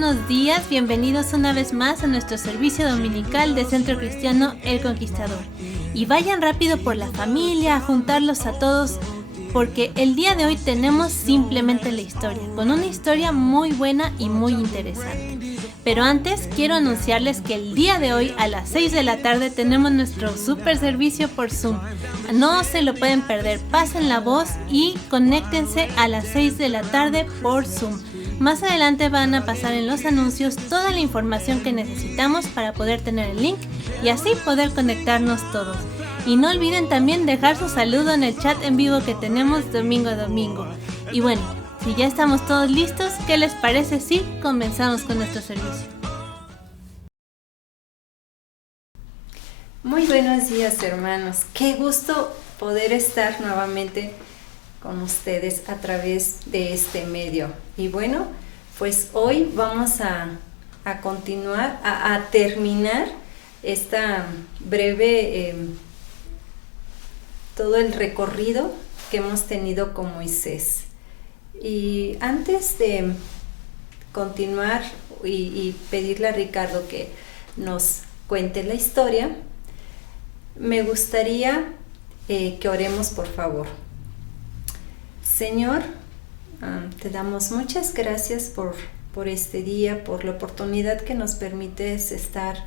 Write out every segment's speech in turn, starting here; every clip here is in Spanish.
buenos días, bienvenidos una vez más a nuestro servicio dominical de Centro Cristiano El Conquistador. Y vayan rápido por la familia a juntarlos a todos, porque el día de hoy tenemos simplemente la historia, con una historia muy buena y muy interesante. Pero antes quiero anunciarles que el día de hoy a las 6 de la tarde tenemos nuestro super servicio por Zoom. No se lo pueden perder, pasen la voz y conéctense a las 6 de la tarde por Zoom. Más adelante van a pasar en los anuncios toda la información que necesitamos para poder tener el link y así poder conectarnos todos. Y no olviden también dejar su saludo en el chat en vivo que tenemos domingo a domingo. Y bueno, si ya estamos todos listos, ¿qué les parece si comenzamos con nuestro servicio? Muy buenos días, hermanos. Qué gusto poder estar nuevamente con ustedes a través de este medio. Y bueno, pues hoy vamos a continuar, a terminar esta breve, todo el recorrido que hemos tenido con Moisés. Y antes de continuar y pedirle a Ricardo que nos cuente la historia, me gustaría que oremos, por favor. Señor, te damos muchas gracias por este día, por la oportunidad que nos permites estar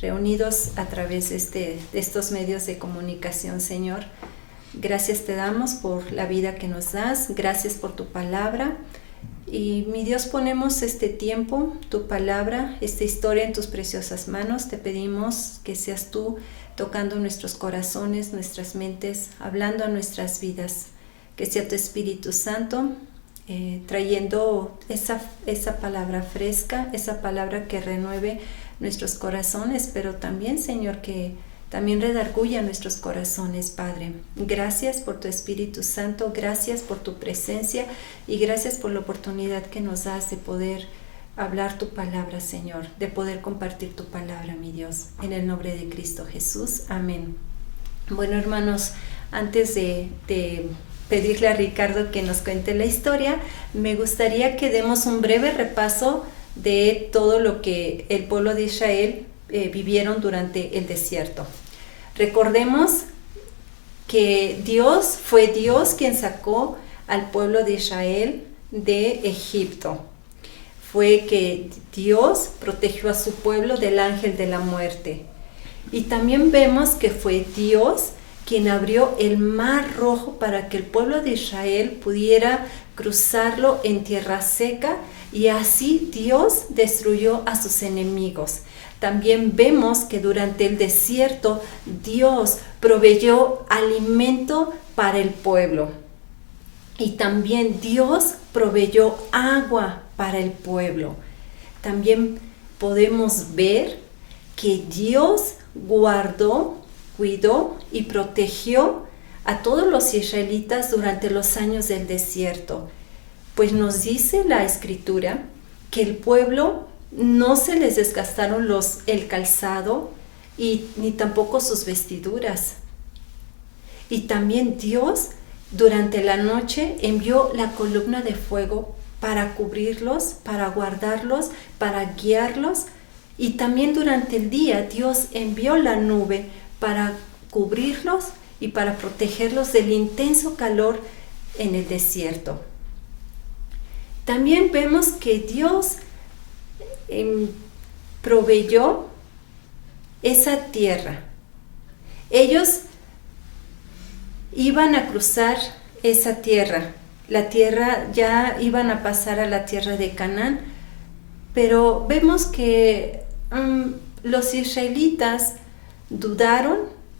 reunidos a través de estos medios de comunicación, Señor. Gracias te damos por la vida que nos das, gracias por tu palabra. Y mi Dios, ponemos este tiempo, tu palabra, esta historia en tus preciosas manos. Te pedimos que seas tú tocando nuestros corazones, nuestras mentes, hablando a nuestras vidas. Que sea tu Espíritu Santo trayendo esa palabra fresca, esa palabra que renueve nuestros corazones, pero también, Señor, que también redarguya nuestros corazones, Padre. Gracias por tu Espíritu Santo, gracias por tu presencia y gracias por la oportunidad que nos das de poder hablar tu palabra, Señor, de poder compartir tu palabra, mi Dios, en el nombre de Cristo Jesús. Amén. Bueno, hermanos, antes de pedirle a Ricardo que nos cuente la historia, me gustaría que demos un breve repaso de todo lo que el pueblo de Israel vivieron durante el desierto. Recordemos que Dios fue Dios quien sacó al pueblo de Israel de Egipto. Fue que Dios protegió a su pueblo del ángel de la muerte. Y también vemos que fue Dios quien abrió el mar rojo para que el pueblo de Israel pudiera cruzarlo en tierra seca, y así Dios destruyó a sus enemigos. También vemos que durante el desierto Dios proveyó alimento para el pueblo. Y también Dios proveyó agua para el pueblo. También podemos ver que Dios guardó, cuidó y protegió a todos los israelitas durante los años del desierto. Pues nos dice la Escritura que el pueblo no se les desgastaron el calzado ni tampoco sus vestiduras. Y también Dios durante la noche envió la columna de fuego para cubrirlos, para guardarlos, para guiarlos. Y también durante el día Dios envió la nube para cubrirlos y para protegerlos del intenso calor en el desierto. También vemos que Dios proveyó esa tierra. Ellos iban a cruzar esa tierra. La tierra, ya iban a pasar a la tierra de Canaán, pero vemos que los israelitas dudaron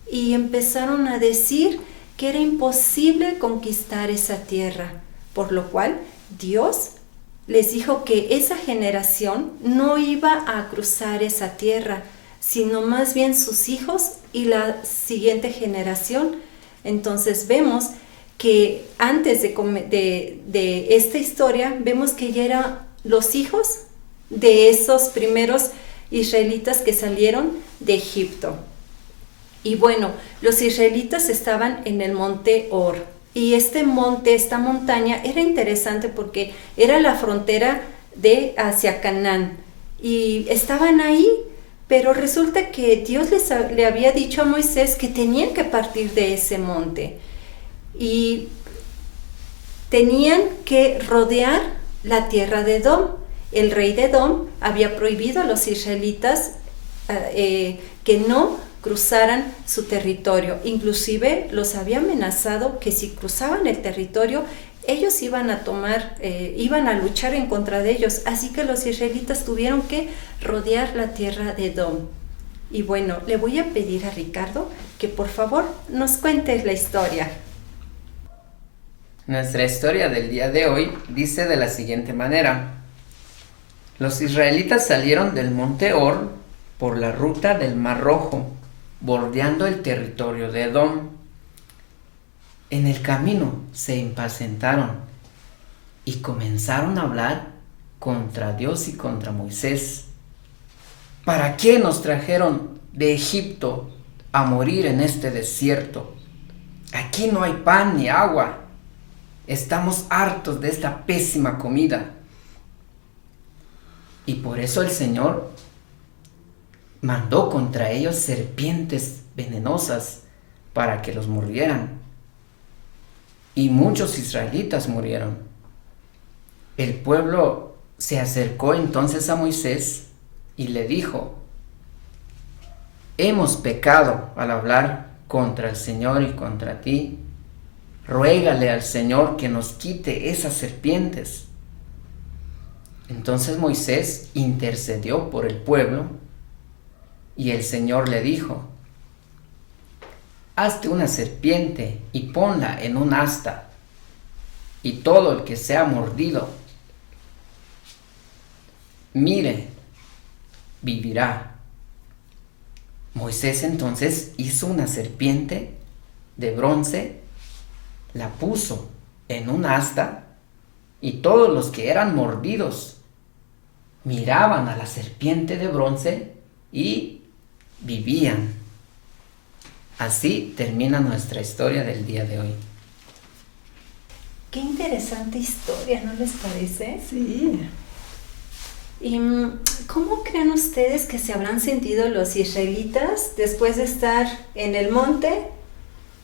y empezaron a decir que era imposible conquistar esa tierra, por lo cual Dios les dijo que esa generación no iba a cruzar esa tierra, sino más bien sus hijos y la siguiente generación. Entonces vemos que antes de esta historia, vemos que ya eran los hijos de esos primeros israelitas que salieron de Egipto. Y bueno, los israelitas estaban en el monte Hor. Y esta montaña era interesante porque era la frontera de hacia Canaán. Y estaban ahí, pero resulta que Dios le había dicho a Moisés que tenían que partir de ese monte y tenían que rodear la tierra de Edom. El rey de Edom había prohibido a los israelitas que no cruzaran su territorio. Inclusive los había amenazado que si cruzaban el territorio, ellos iban a luchar en contra de ellos. Así que los israelitas tuvieron que rodear la tierra de Edom. Y bueno, le voy a pedir a Ricardo que por favor nos cuente la historia. Nuestra historia del día de hoy dice de la siguiente manera. Los israelitas salieron del monte Hor por la ruta del Mar Rojo, bordeando el territorio de Edom. En el camino se impacientaron y comenzaron a hablar contra Dios y contra Moisés. ¿Para qué nos trajeron de Egipto a morir en este desierto? Aquí no hay pan ni agua. Estamos hartos de esta pésima comida. Y por eso el Señor mandó contra ellos serpientes venenosas para que los mordieran. Y muchos israelitas murieron. El pueblo se acercó entonces a Moisés y le dijo: hemos pecado al hablar contra el Señor y contra ti. Ruégale al Señor que nos quite esas serpientes. Entonces Moisés intercedió por el pueblo y el Señor le dijo: hazte una serpiente y ponla en un asta, y todo el que sea mordido, mire, vivirá. Moisés entonces hizo una serpiente de bronce, la puso en un asta, y todos los que eran mordidos miraban a la serpiente de bronce y vivían. Así termina nuestra historia del día de hoy. Qué interesante historia, ¿no les parece? Sí. ¿Y cómo creen ustedes que se habrán sentido los israelitas después de estar en el monte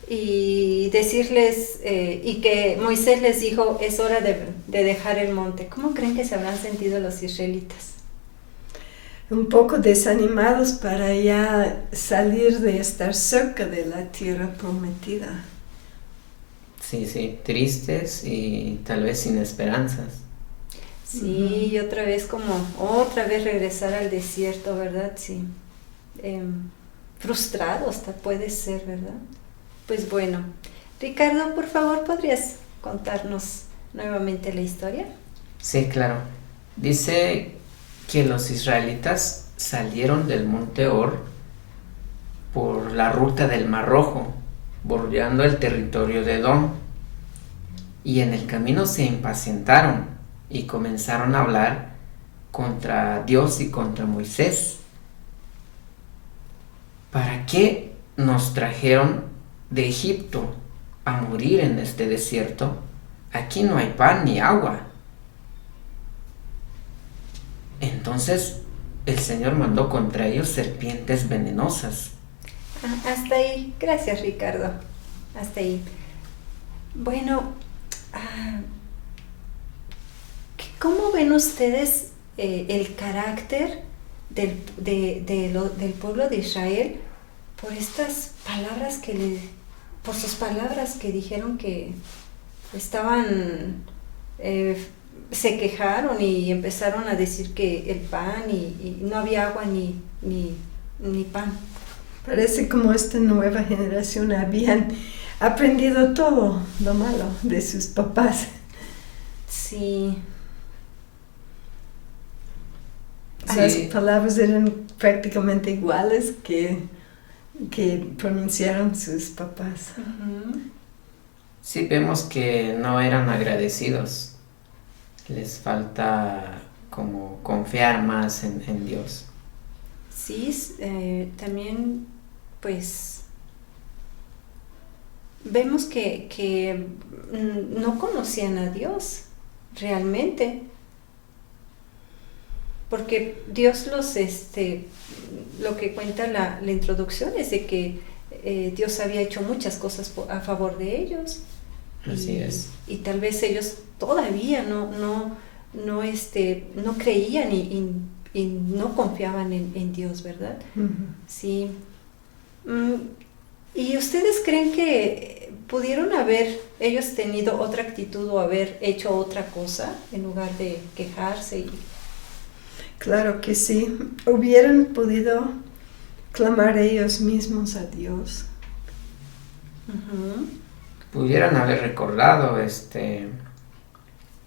y decirles, y que Moisés les dijo, es hora de dejar el monte? ¿Cómo creen que se habrán sentido los israelitas? Un poco desanimados para ya salir de estar cerca de la tierra prometida. Sí, tristes y tal vez sin esperanzas. Sí, y otra vez regresar al desierto, ¿verdad? Sí. Frustrado hasta puede ser, ¿verdad? Pues bueno, Ricardo, por favor, ¿podrías contarnos nuevamente la historia? Sí, claro. Dice que los israelitas salieron del monte Hor por la ruta del Mar Rojo, bordeando el territorio de Edom. Y en el camino se impacientaron y comenzaron a hablar contra Dios y contra Moisés. ¿Para qué nos trajeron de Egipto a morir en este desierto? Aquí no hay pan ni agua. Entonces el Señor mandó contra ellos serpientes venenosas. Hasta ahí. Gracias, Ricardo. Hasta ahí. Bueno, ¿cómo ven ustedes el carácter del pueblo de Israel por estas palabras por sus palabras que dijeron que estaban, se quejaron y empezaron a decir que el pan y no había agua ni pan? Parece como esta nueva generación habían aprendido todo lo malo de sus papás. Sí. Las palabras eran prácticamente iguales que pronunciaron sus papás. Uh-huh. Sí, vemos que no eran agradecidos. Les falta como confiar más en Dios. Sí, también pues vemos que no conocían a Dios realmente. porque Dios lo que cuenta la introducción es de que Dios había hecho muchas cosas a favor de ellos. Así es. Y tal vez ellos todavía no creían y no confiaban en Dios, ¿verdad? Sí. ¿Y ustedes creen que pudieron haber ellos tenido otra actitud o haber hecho otra cosa en lugar de quejarse? Claro que sí. Hubieran podido clamar ellos mismos a Dios. Pudieran haber recordado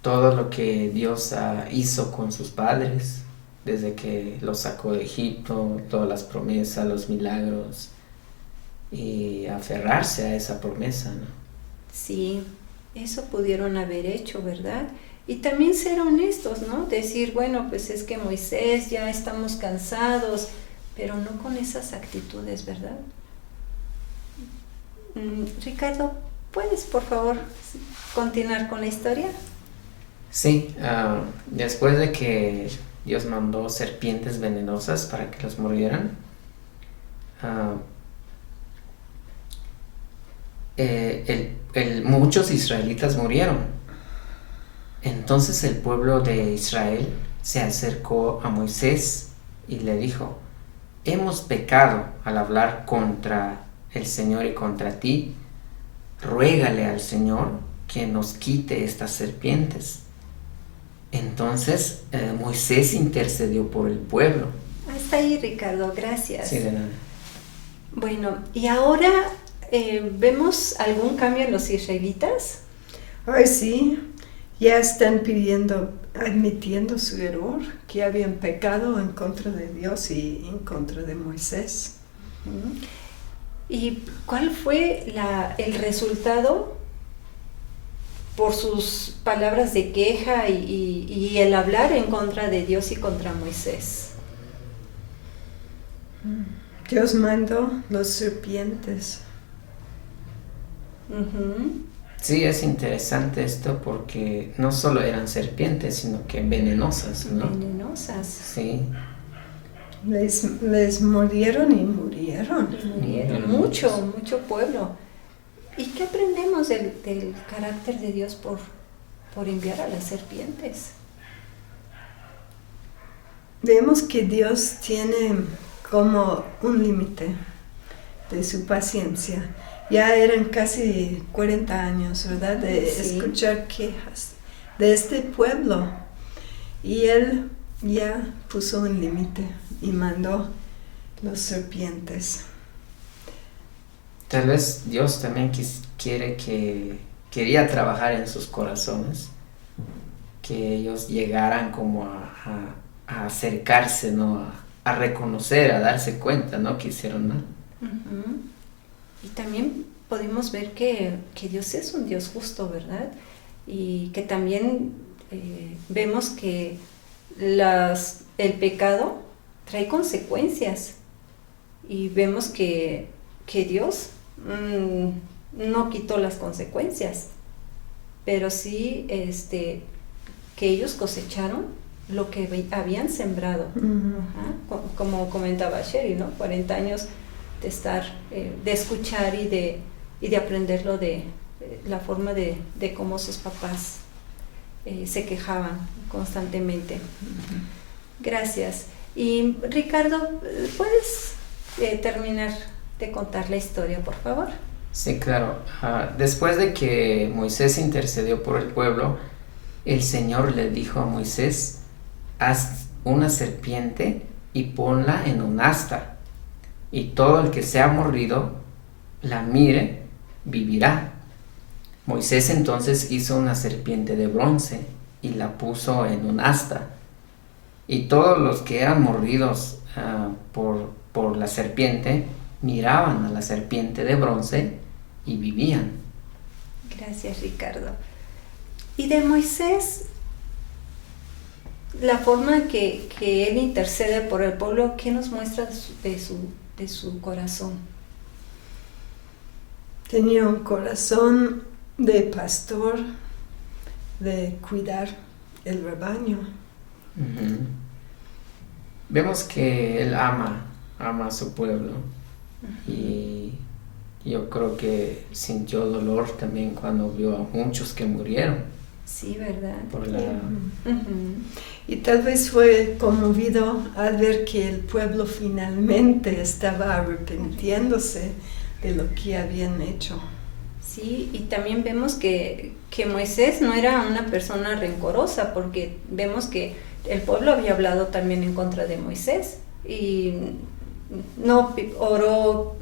todo lo que Dios hizo con sus padres desde que los sacó de Egipto, todas las promesas, los milagros, y aferrarse a esa promesa, ¿no? Sí, eso pudieron haber hecho, ¿verdad? Y también ser honestos, ¿no? Decir, bueno, pues es que Moisés, ya estamos cansados, pero no con esas actitudes, ¿verdad? Ricardo, ¿puedes por favor continuar con la historia? Sí, después de que Dios mandó serpientes venenosas para que los mordieran, muchos israelitas murieron. Entonces el pueblo de Israel se acercó a Moisés y le dijo: hemos pecado al hablar contra el Señor y contra ti. Ruégale al Señor que nos quite estas serpientes. Entonces Moisés intercedió por el pueblo. Hasta ahí, Ricardo, gracias. Sí, de nada. Bueno, y ahora ¿vemos algún cambio en los israelitas? Ay, sí, ya están admitiendo su error, que habían pecado en contra de Dios y en contra de Moisés. ¿Y cuál fue el resultado por sus palabras de queja y el hablar en contra de Dios y contra Moisés? Dios mandó los serpientes. Sí, es interesante esto porque no solo eran serpientes, sino que venenosas, ¿no? Venenosas. Sí. Les mordieron y murieron. Mucho pueblo. ¿Y qué aprendemos del carácter de Dios por enviar a las serpientes? Vemos que Dios tiene como un límite de su paciencia. Ya eran casi 40 años, ¿verdad? De escuchar quejas de este pueblo. Y Él ya puso un límite y mandó los serpientes. Tal vez Dios también quería trabajar en sus corazones, que ellos llegaran como a acercarse, ¿no? A reconocer, a darse cuenta, ¿no? Que hicieron mal. Y también podemos ver que Dios es un Dios justo, ¿verdad? Y que también vemos que el pecado trae consecuencias. Y vemos que Dios no quitó las consecuencias, pero sí que ellos cosecharon lo que habían sembrado. Como comentaba Sherry, ¿no? 40 años de estar, de escuchar y de aprenderlo de la forma de cómo sus papás se quejaban constantemente. Gracias. Y Ricardo, ¿puedes terminar de contar la historia, por favor? Sí, claro. Después de que Moisés intercedió por el pueblo, el Señor le dijo a Moisés: haz una serpiente y ponla en un asta, y todo el que sea mordido la mire vivirá. Moisés entonces hizo una serpiente de bronce y la puso en un asta, y todos los que eran mordidos por la serpiente miraban a la serpiente de bronce y vivían. Gracias, Ricardo. Y de Moisés, la forma que él intercede por el pueblo, ¿qué nos muestra de su corazón? Tenía un corazón de pastor, de cuidar el rebaño. vemos que Él ama a su pueblo. Y yo creo que sintió dolor también cuando vio a muchos que murieron. Sí, ¿verdad? Por la... Y tal vez fue conmovido al ver que el pueblo finalmente estaba arrepintiéndose de lo que habían hecho. Sí, y también vemos que Moisés no era una persona rencorosa, porque vemos que el pueblo había hablado también en contra de Moisés y no oró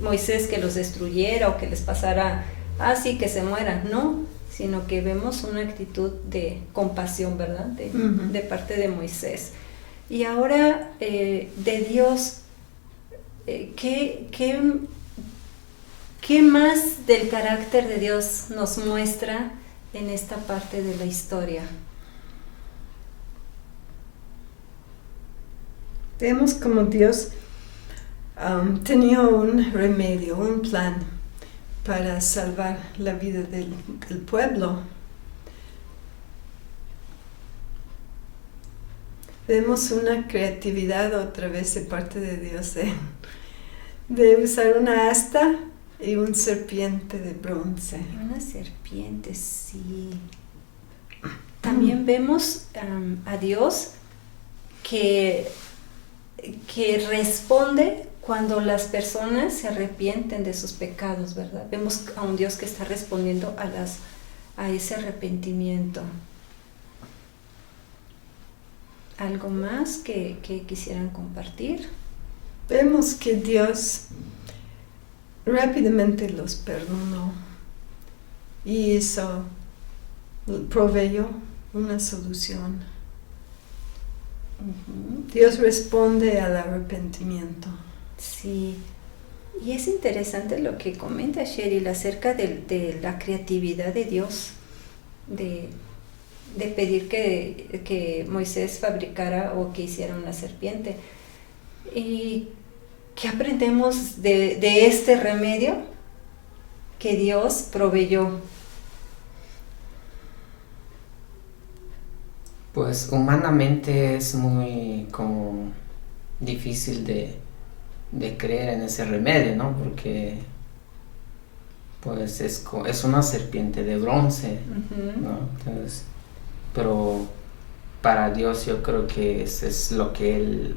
Moisés que los destruyera o que les pasara así que se mueran, no, sino que vemos una actitud de compasión, ¿verdad? De parte de Moisés. Y ahora de Dios, ¿qué más del carácter de Dios nos muestra en esta parte de la historia? Vemos como Dios tenía un remedio, un plan para salvar la vida del pueblo. Vemos una creatividad otra vez de parte de Dios de usar una asta y un serpiente de bronce. Una serpiente, sí. También vemos a Dios que responde cuando las personas se arrepienten de sus pecados, ¿verdad? Vemos a un Dios que está respondiendo a ese arrepentimiento. ¿Algo más que quisieran compartir? Vemos que Dios rápidamente los perdonó y proveyó una solución. Dios responde al arrepentimiento. Sí, y es interesante lo que comenta Cheryl acerca de la creatividad de Dios, de pedir que Moisés fabricara o que hiciera una serpiente. ¿Y qué aprendemos de este remedio que Dios proveyó? Pues humanamente es muy como difícil de creer en ese remedio, ¿no? Porque pues es una serpiente de bronce, ¿no? Entonces, pero para Dios yo creo que es lo que Él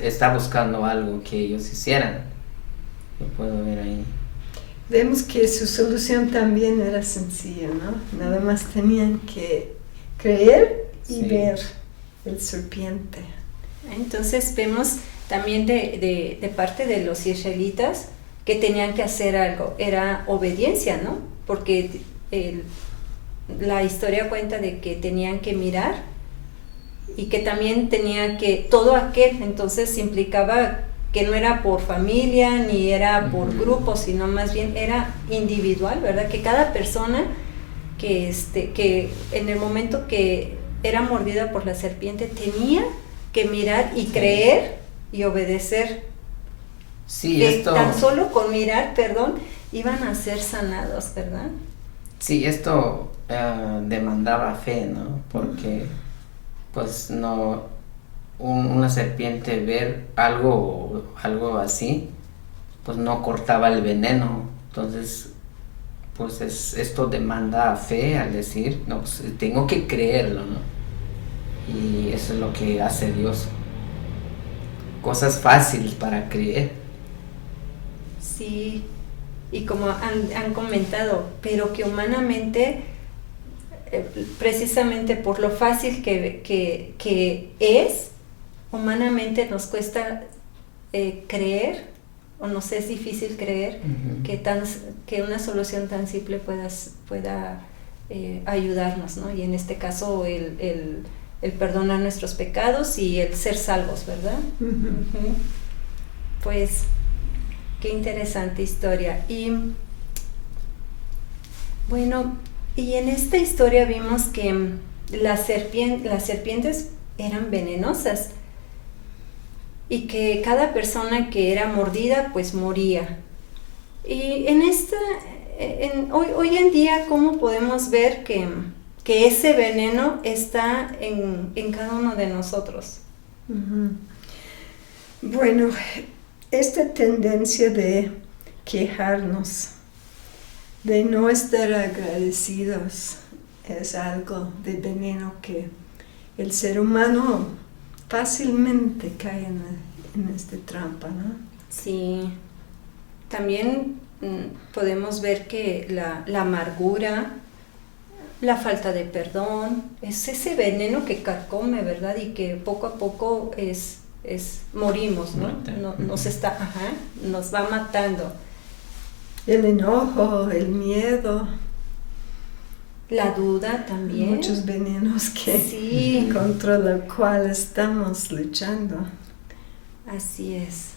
está buscando, algo que ellos hicieran. Yo puedo ver ahí. Vemos que su solución también era sencilla, ¿no? Nada más tenían que creer y ver el serpiente. Entonces vemos también de parte de los israelitas que tenían que hacer algo, era obediencia, ¿no? Porque la historia cuenta de que tenían que mirar y que también tenía que, todo aquel, entonces implicaba que no era por familia ni era por grupo, sino más bien era individual, ¿verdad? Que cada persona que en el momento que era mordida por la serpiente tenía que mirar y creer y obedecer. Sí, que tan solo con mirar, iban a ser sanados, ¿verdad? Sí, esto demandaba fe, ¿no? Porque pues no, una serpiente ver algo así, pues no cortaba el veneno. Entonces, pues esto demanda fe al decir, no, pues tengo que creerlo, ¿no? Y eso es lo que hace Dios. Cosas fáciles para creer. Sí, y como han comentado, pero que humanamente, precisamente por lo fácil que es, humanamente nos cuesta creer, o nos es difícil creer que una solución tan simple pueda ayudarnos, ¿no? Y en este caso el perdonar nuestros pecados y el ser salvos, ¿verdad? Pues qué interesante historia. Y bueno, y en esta historia vimos que las serpientes eran venenosas y que cada persona que era mordida pues moría. Y hoy en día, ¿cómo podemos ver que ese veneno está en cada uno de nosotros? Bueno, esta tendencia de quejarnos, de no estar agradecidos, es algo de veneno que el ser humano fácilmente cae en esta trampa, ¿no? Sí, también podemos ver que la amargura, la falta de perdón, es ese veneno que carcome, ¿verdad? Y que poco a poco morimos, ¿no? Nos va matando. El enojo, el miedo. La duda también. Muchos venenos contra los cuales estamos luchando. Así es.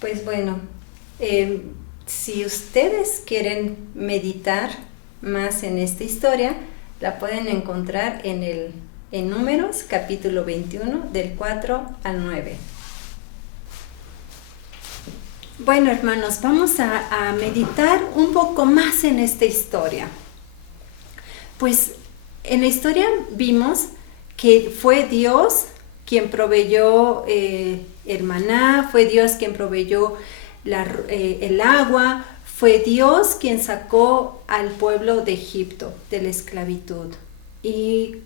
Pues bueno, si ustedes quieren meditar más en esta historia, la pueden encontrar en Números, capítulo 21, del 4 al 9. Bueno, hermanos, vamos a meditar un poco más en esta historia. Pues en la historia vimos que fue Dios quien proveyó el maná, fue Dios quien proveyó el agua, fue Dios quien sacó al pueblo de Egipto, de la esclavitud. ¿Y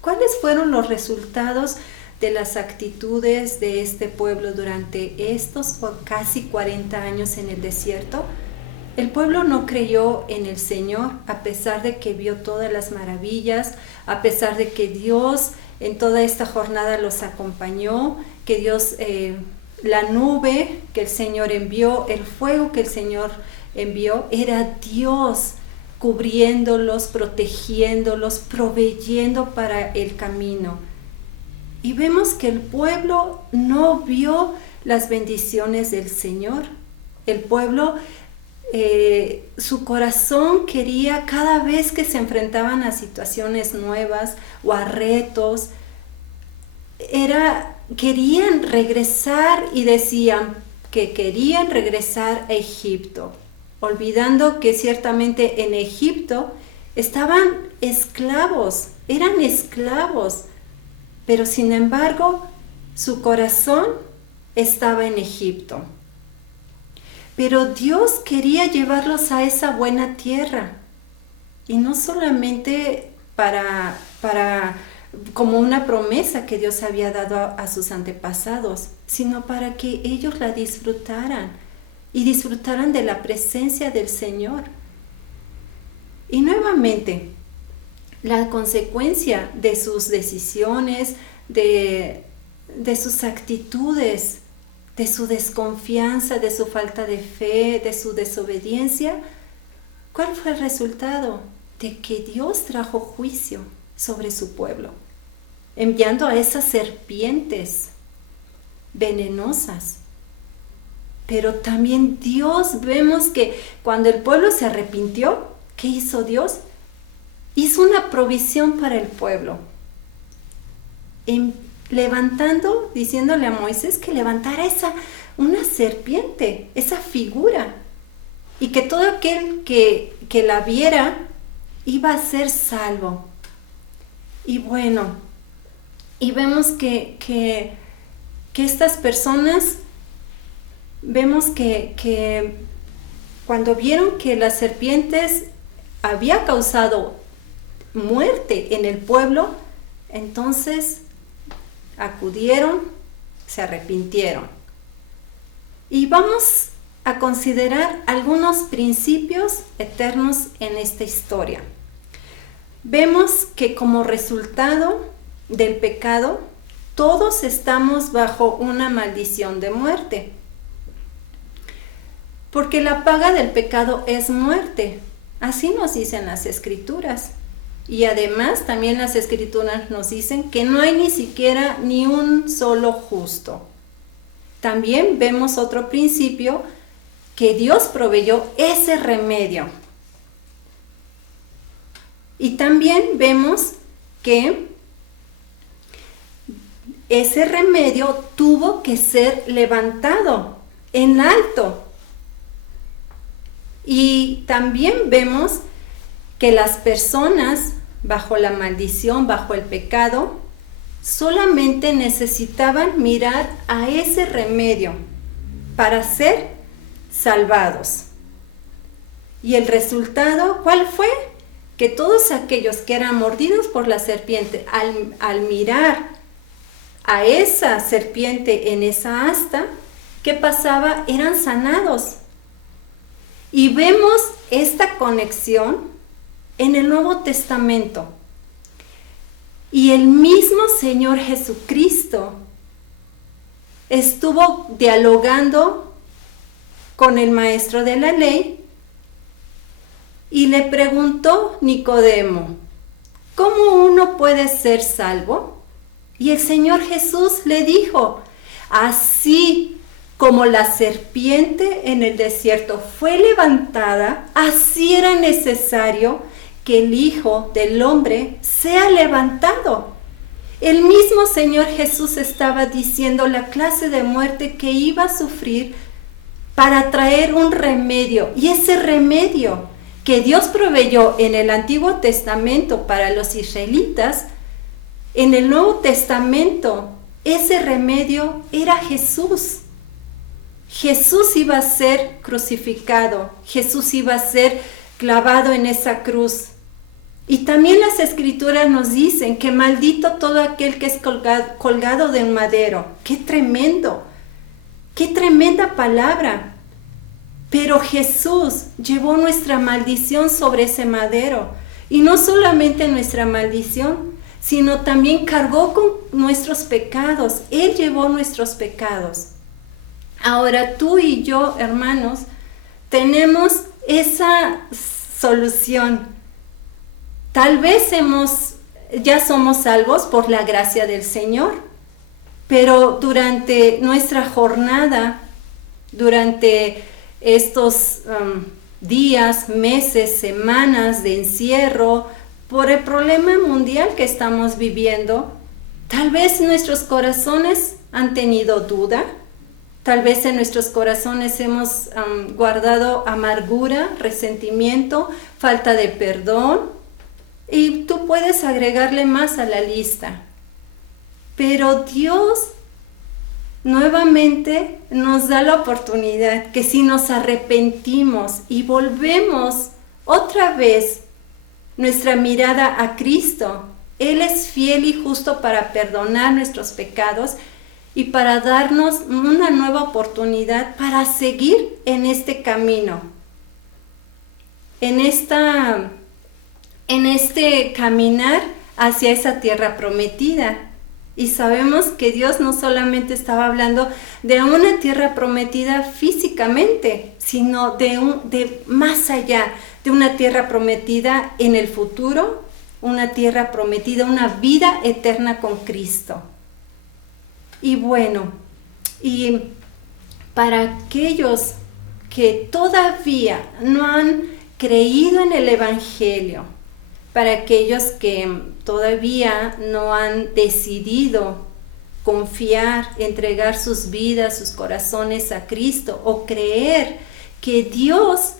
cuáles fueron los resultados de las actitudes de este pueblo durante estos casi 40 años en el desierto? El pueblo no creyó en el Señor, a pesar de que vio todas las maravillas, a pesar de que Dios en toda esta jornada los acompañó, que Dios, la nube que el Señor envió, el fuego que el Señor envió, era Dios cubriéndolos, protegiéndolos, proveyendo para el camino. Y vemos que el pueblo no vio las bendiciones del Señor. El pueblo, su corazón quería, cada vez que se enfrentaban a situaciones nuevas o a retos, querían regresar y decían que querían regresar a Egipto, olvidando que ciertamente en Egipto estaban esclavos, eran esclavos, pero sin embargo su corazón estaba en Egipto. Pero Dios quería llevarlos a esa buena tierra, y no solamente como una promesa que Dios había dado a sus antepasados, sino para que ellos la disfrutaran y disfrutaran de la presencia del Señor. Y nuevamente, la consecuencia de sus decisiones, de sus actitudes, de su desconfianza, de su falta de fe, de su desobediencia, ¿cuál fue el resultado? De que Dios trajo juicio sobre su pueblo, enviando a esas serpientes venenosas. Pero también Dios, vemos que cuando el pueblo se arrepintió, ¿qué hizo Dios? Hizo una provisión para el pueblo, levantando, diciéndole a Moisés que levantara una serpiente, esa figura, y que todo aquel que la viera iba a ser salvo. Y bueno, y vemos que estas personas, vemos que cuando vieron que las serpientes había causado muerte en el pueblo, entonces acudieron, se arrepintieron. Y vamos a considerar algunos principios eternos en esta historia. Vemos que como resultado del pecado, todos estamos bajo una maldición de muerte. Porque la paga del pecado es muerte. Así nos dicen las Escrituras. Y además también las Escrituras nos dicen que no hay ni siquiera ni un solo justo. También vemos otro principio, que Dios proveyó ese remedio. Y también vemos que ese remedio tuvo que ser levantado en alto. Y también vemos que las personas bajo la maldición, bajo el pecado, solamente necesitaban mirar a ese remedio para ser salvados. Y el resultado, ¿cuál fue? Que todos aquellos que eran mordidos por la serpiente, al mirar a esa serpiente en esa asta, ¿qué pasaba? Eran sanados. Y vemos esta conexión en el Nuevo Testamento. Y el mismo Señor Jesucristo estuvo dialogando con el maestro de la ley y le preguntó Nicodemo, ¿cómo uno puede ser salvo? Y el Señor Jesús le dijo, así como la serpiente en el desierto fue levantada, así era necesario que el Hijo del Hombre sea levantado. El mismo Señor Jesús estaba diciendo la clase de muerte que iba a sufrir para traer un remedio. Y ese remedio que Dios proveyó en el Antiguo Testamento para los israelitas, en el Nuevo Testamento, ese remedio era Jesús. Jesús iba a ser crucificado, Jesús iba a ser clavado en esa cruz. Y también las Escrituras nos dicen que maldito todo aquel que es colgado de un madero. ¡Qué tremendo! ¡Qué tremenda palabra! Pero Jesús llevó nuestra maldición sobre ese madero. Y no solamente nuestra maldición, sino también cargó con nuestros pecados. Él llevó nuestros pecados. Ahora tú y yo, hermanos, tenemos esa solución. Tal vez ya somos salvos por la gracia del Señor, pero durante nuestra jornada, durante estos días, meses, semanas de encierro, por el problema mundial que estamos viviendo, tal vez nuestros corazones han tenido duda, tal vez en nuestros corazones hemos guardado amargura, resentimiento, falta de perdón, y tú puedes agregarle más a la lista. Pero Dios nuevamente nos da la oportunidad que si nos arrepentimos y volvemos otra vez nuestra mirada a Cristo, Él es fiel y justo para perdonar nuestros pecados y para darnos una nueva oportunidad para seguir en este camino, en este caminar hacia esa tierra prometida. Y sabemos que Dios no solamente estaba hablando de una tierra prometida físicamente, sino de más allá, de una tierra prometida en el futuro, una tierra prometida, una vida eterna con Cristo. Y bueno, y para aquellos que todavía no han creído en el Evangelio, para aquellos que todavía no han decidido confiar, entregar sus vidas, sus corazones a Cristo, o creer que Dios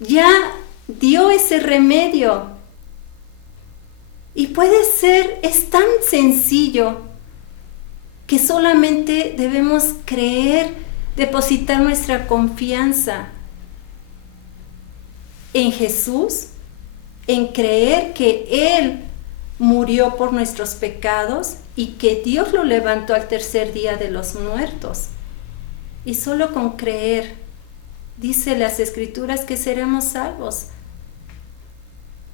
ya dio ese remedio. Y es tan sencillo que solamente debemos creer, depositar nuestra confianza en Jesús, en creer que Él murió por nuestros pecados y que Dios lo levantó al tercer día de los muertos. Y solo con creer, dice las Escrituras, que seremos salvos.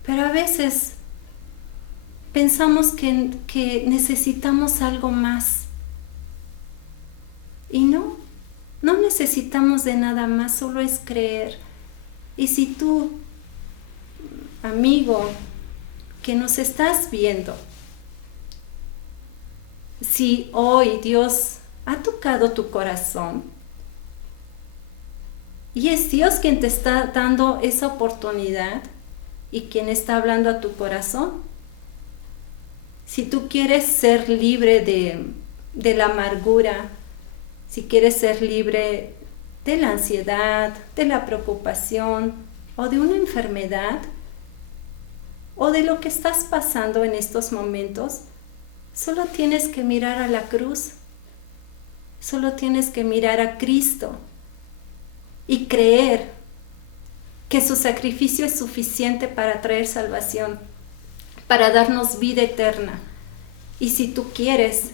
Pero a veces pensamos que necesitamos algo más. Y no necesitamos de nada más, solo es creer. Y si tú, amigo, que nos estás viendo, si hoy Dios ha tocado tu corazón y es Dios quien te está dando esa oportunidad y quien está hablando a tu corazón, si tú quieres ser libre de la amargura, si quieres ser libre de la ansiedad, de la preocupación o de una enfermedad, o de lo que estás pasando en estos momentos, Solo tienes que mirar a la cruz. Solo tienes que mirar a Cristo y creer que su sacrificio es suficiente para traer salvación, para darnos vida eterna. Y si tú quieres,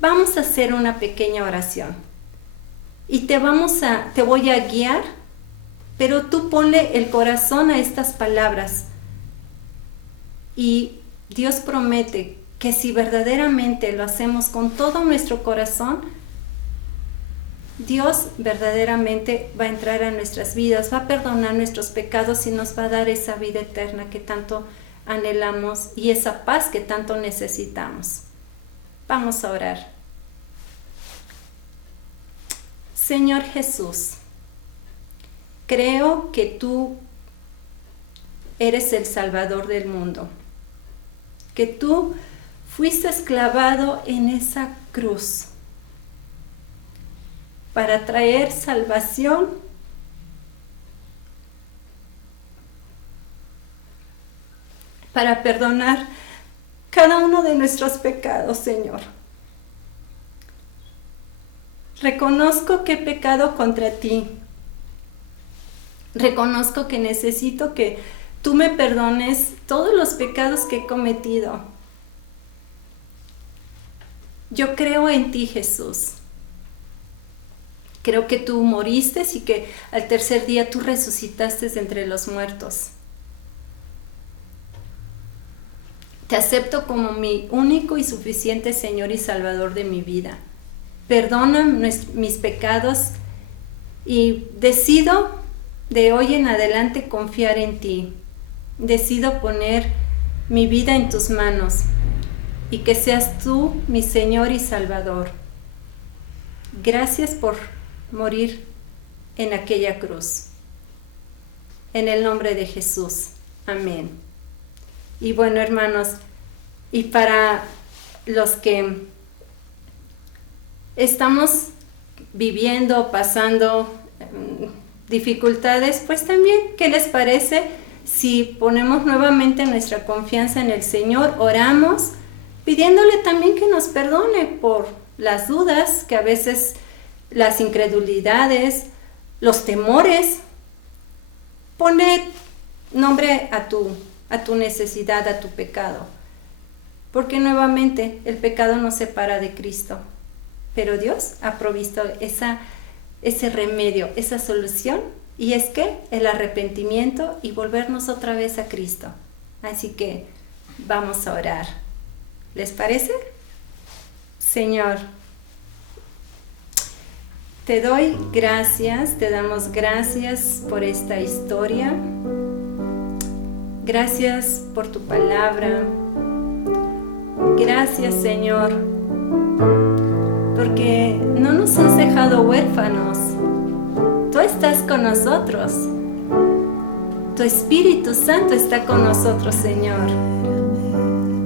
vamos a hacer una pequeña oración. Y te voy a guiar, pero tú ponle el corazón a estas palabras. Y Dios promete que si verdaderamente lo hacemos con todo nuestro corazón, Dios verdaderamente va a entrar a nuestras vidas, va a perdonar nuestros pecados y nos va a dar esa vida eterna que tanto anhelamos y esa paz que tanto necesitamos. Vamos a orar. Señor Jesús, creo que tú eres el Salvador del mundo, que tú fuiste clavado en esa cruz para traer salvación, para perdonar cada uno de nuestros pecados, Señor. Reconozco que he pecado contra ti. Reconozco que necesito que tú me perdones todos los pecados que he cometido. Yo creo en ti, Jesús. Creo que tú moriste y que al tercer día tú resucitaste de entre los muertos. Te acepto como mi único y suficiente Señor y Salvador de mi vida. Perdona mis pecados y decido de hoy en adelante confiar en ti. Decido poner mi vida en tus manos y que seas tú mi Señor y Salvador. Gracias por morir en aquella cruz. En el nombre de Jesús. Amén. Y bueno, hermanos, y para los que estamos viviendo, pasando dificultades, pues también, ¿qué les parece si ponemos nuevamente nuestra confianza en el Señor, oramos, pidiéndole también que nos perdone por las dudas, que a veces las incredulidades, los temores? Pone nombre a tu necesidad, a tu pecado, porque nuevamente el pecado nos separa de Cristo, pero Dios ha provisto ese remedio, esa solución, y es que el arrepentimiento y volvernos otra vez a Cristo. Así que vamos a orar. ¿Les parece? Señor, te doy gracias, te damos gracias por esta historia. Gracias por tu palabra. Gracias, Señor, porque no nos has dejado huérfanos. Tú estás con nosotros. Tu Espíritu Santo está con nosotros, Señor.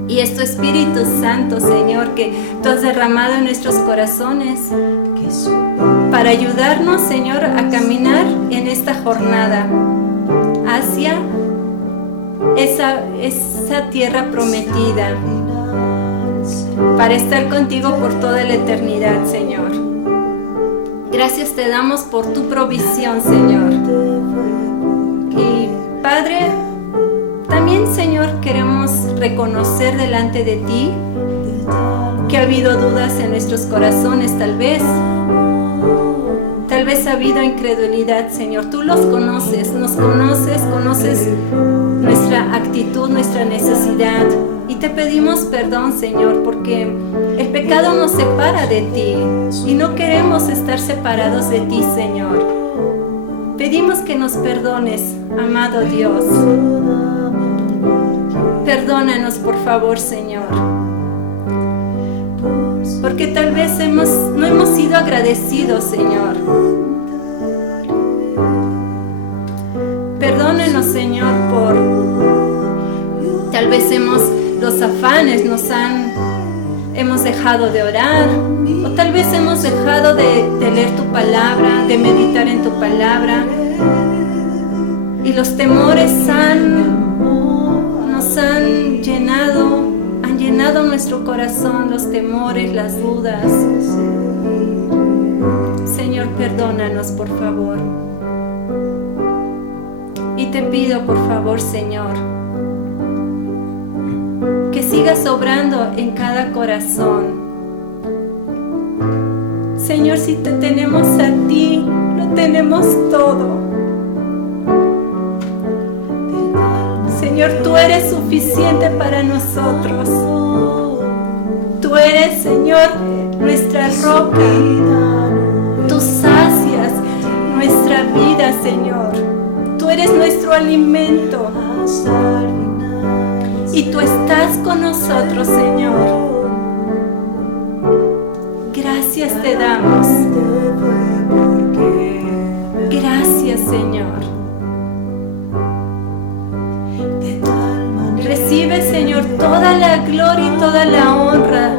Y es tu Espíritu Santo, Señor, que tú has derramado en nuestros corazones para ayudarnos, Señor, a caminar en esta jornada hacia esa tierra prometida, para estar contigo por toda la eternidad, Señor. Gracias te damos por tu provisión, Señor. Y Padre, también, Señor, queremos reconocer delante de ti que ha habido dudas en nuestros corazones, tal vez ha habido incredulidad, Señor. Tú los conoces, nos conoces nuestra actitud, nuestra necesidad. Y te pedimos perdón, Señor, porque el pecado nos separa de ti y no queremos estar separados de ti, Señor. Pedimos que nos perdones, amado Dios. Perdónanos, por favor, Señor, porque tal vez no hemos sido agradecidos, Señor. Perdónanos, Señor, tal vez los afanes hemos dejado de orar, o tal vez hemos dejado de leer tu palabra, de meditar en tu palabra, y los temores nos han llenado nuestro corazón los temores, las dudas. Señor, perdónanos, por favor. Y te pido, por favor, Señor, que sigas obrando en cada corazón. Señor, si te tenemos a ti, lo tenemos todo. Señor, tú eres suficiente para nosotros. Tú eres, Señor, nuestra roca. Tú sacias nuestra vida, Señor. Tú eres nuestro alimento. Y tú estás con nosotros, Señor. Gracias te damos. Gracias, Señor. Recibe, Señor, toda la gloria y toda la honra,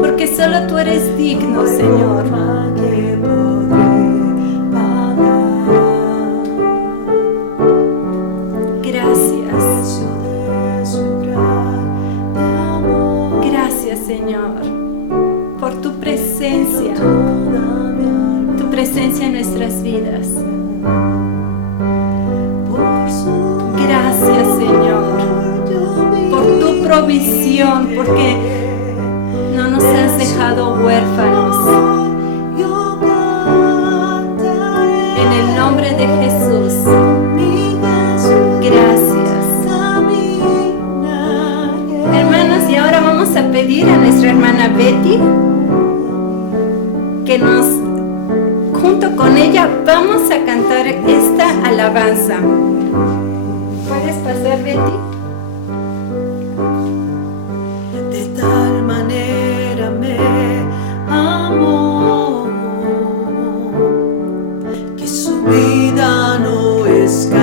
porque solo tú eres digno, Señor. Gracias. Gracias, Señor, por tu presencia en nuestras vidas. Gracias, Señor, por tu provisión, porque no nos has dejado huérfanos. En el nombre de Jesús, gracias. Hermanos, y ahora vamos a pedir a nuestra hermana Betty que junto con ella vamos a cantar esta alabanza. ¿Puedes pasar, Betty? De tal manera me amó que su vida no escatimó,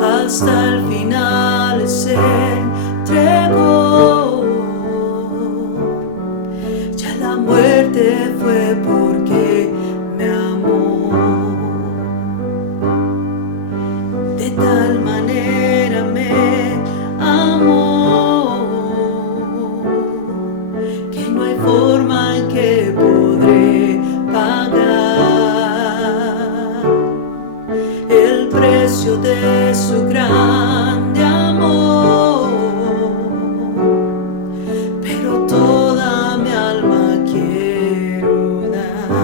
hasta el final se entregó. Ya la muerte fue porque me amó. De tal manera me amó que no hay forma en que podré pagar el precio de su grande amor, pero toda mi alma quiero dar.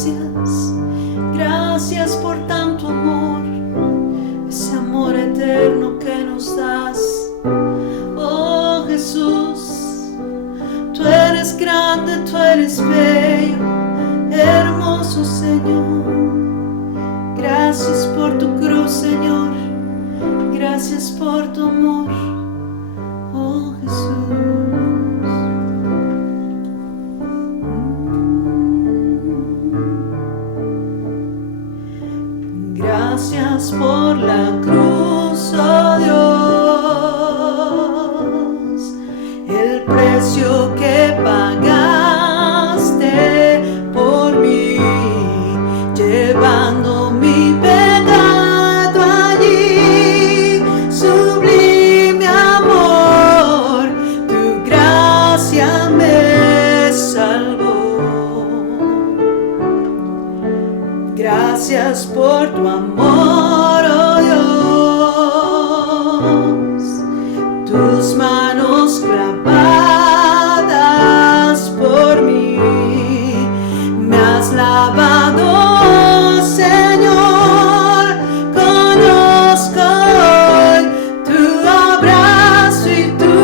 gracias, gracias por tanto amor, ese amor eterno que nos das. Oh Jesús, tú eres grande, tú eres bello, hermoso Señor. Gracias por tu cruz, Señor, gracias por tu amor, oh Jesús. Gracias por la cruz, oh Dios, el precio que pagaste por mí, llevando mi pecado allí. Sublime amor, tu gracia me salvó. Gracias por tu amor, oh Dios, tus manos clavadas por mí, me has lavado, Señor. Conozco hoy tu abrazo y tu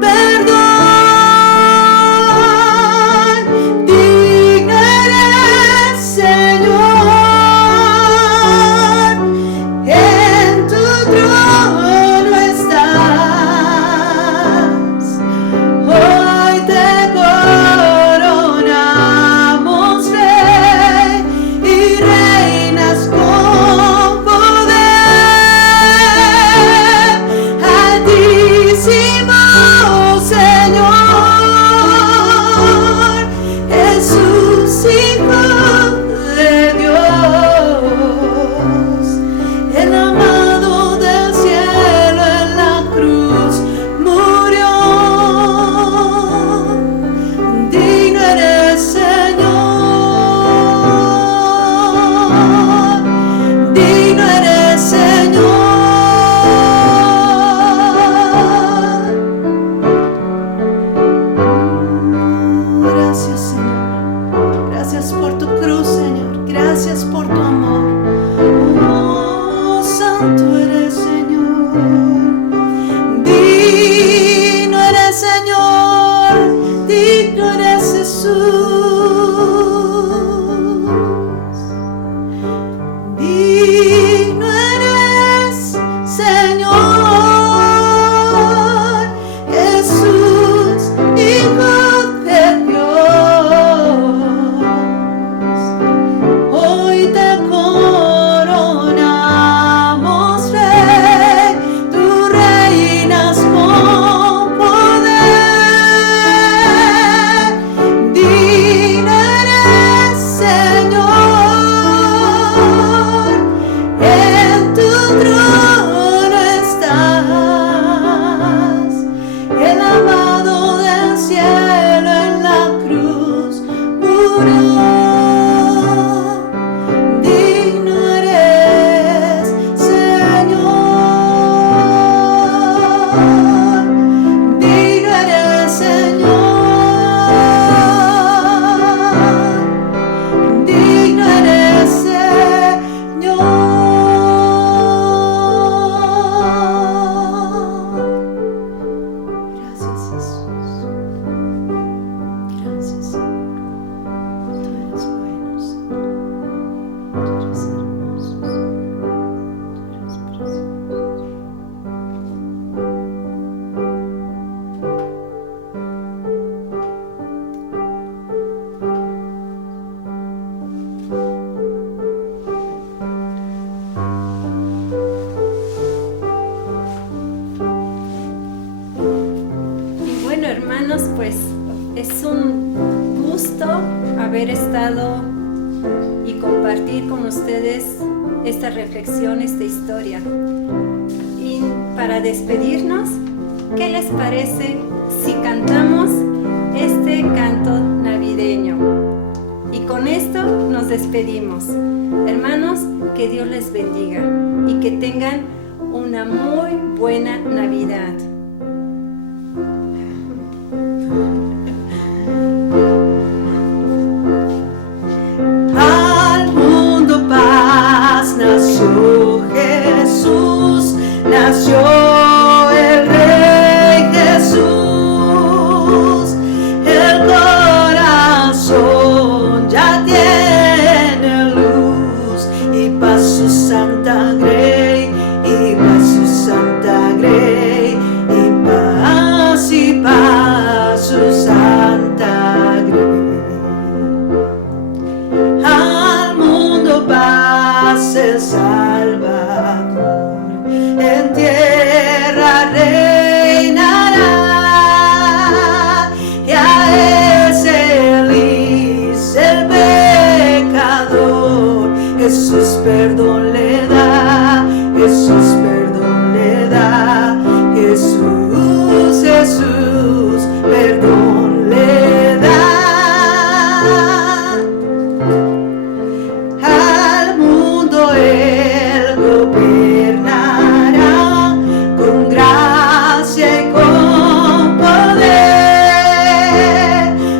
perdón. Digno eres, Señor, en tu trono estás. Hoy te coronamos, Rey, y reinas con poder. Altísimo Señor, Jesús, Hijo de Dios, el amado del cielo en la cruz murió. Digno eres, Señor, digno eres, Señor. Gracias, Señor, gracias por tu cruz, Señor, gracias por tu amor. Oh, santo eres, Señor, digno eres, Señor, digno eres, Jesús. Digno eres, Señor, Jesús, Hijo de Dios. Hoy te coronamos, Rey, tú reinas con poder. Digno eres, Señor, en tu trono estás. El amado del cielo en la cruz murió. Digno eres, Señor, digno eres, Señor, digno eres, Señor. Gracias, Jesús. Gracias, Señor. Tú eres bueno, Señor. Tú eres hermoso, Señor. Tú eres precioso. Y bueno, hermanos, pues es un gusto haber estado y compartir con ustedes esta reflexión, esta historia. Y para despedirnos, ¿qué les parece si cantamos este canto navideño? Y con esto nos despedimos. Hermanos, que Dios les bendiga y que tengan una muy buena Navidad. Salvador. En tierra reinará, y a él feliz el pecador. Jesús perdón le da, Jesús perdón le da, Jesús, Jesús perdón le da. Al mundo él gobernará con gracia y con poder.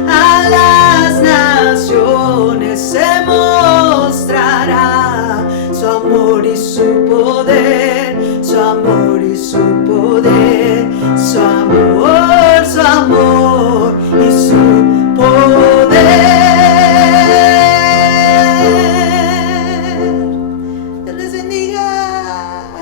A las naciones se mostrará su amor y su poder, su amor y su poder, su amor y su poder. Dios les bendiga.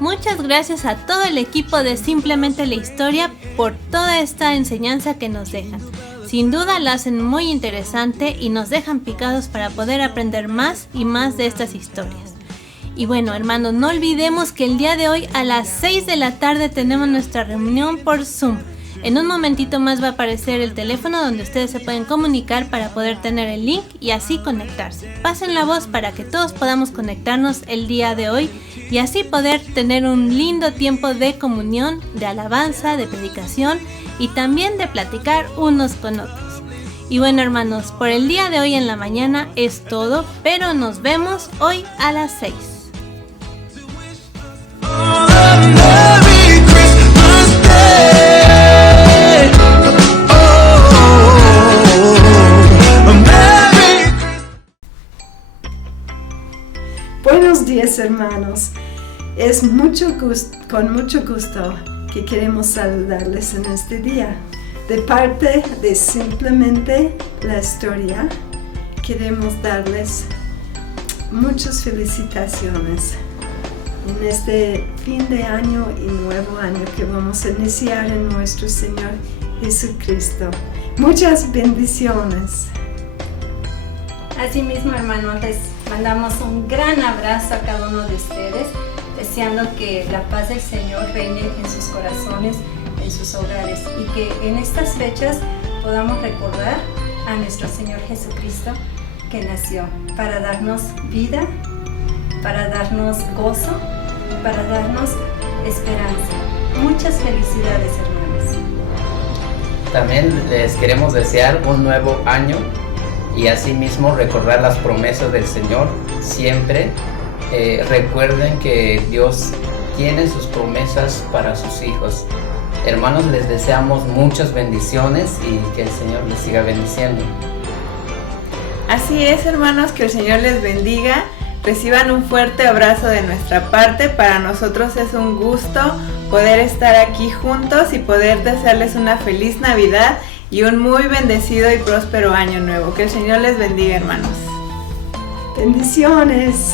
Muchas gracias a todo el equipo de Simplemente la Historia por toda esta enseñanza que nos dejan. Sin duda la hacen muy interesante y nos dejan picados para poder aprender más y más de estas historias. Y bueno, hermanos, no olvidemos que el día de hoy a las 6 de la tarde tenemos nuestra reunión por Zoom. En un momentito más va a aparecer el teléfono donde ustedes se pueden comunicar para poder tener el link y así conectarse. Pasen la voz para que todos podamos conectarnos el día de hoy y así poder tener un lindo tiempo de comunión, de alabanza, de predicación y también de platicar unos con otros. Y bueno, hermanos, por el día de hoy en la mañana es todo, pero nos vemos hoy a las 6. Buenos días, hermanos. Es con mucho gusto que queremos saludarles en este día. De parte de Simplemente la Historia, queremos darles muchas felicitaciones en este fin de año y nuevo año que vamos a iniciar en nuestro Señor Jesucristo. Muchas bendiciones. Asimismo, hermanos, les mandamos un gran abrazo a cada uno de ustedes, deseando que la paz del Señor reine en sus corazones, en sus hogares, y que en estas fechas podamos recordar a nuestro Señor Jesucristo, que nació para darnos vida, para darnos gozo, para darnos esperanza. Muchas felicidades, hermanos. También les queremos desear un nuevo año y asimismo recordar las promesas del Señor siempre. Recuerden que Dios tiene sus promesas para sus hijos. Hermanos, les deseamos muchas bendiciones y que el Señor les siga bendiciendo. Así es, hermanos, que el Señor les bendiga. Reciban un fuerte abrazo de nuestra parte. Para nosotros es un gusto poder estar aquí juntos y poder desearles una feliz Navidad y un muy bendecido y próspero año nuevo. Que el Señor les bendiga, hermanos. Bendiciones.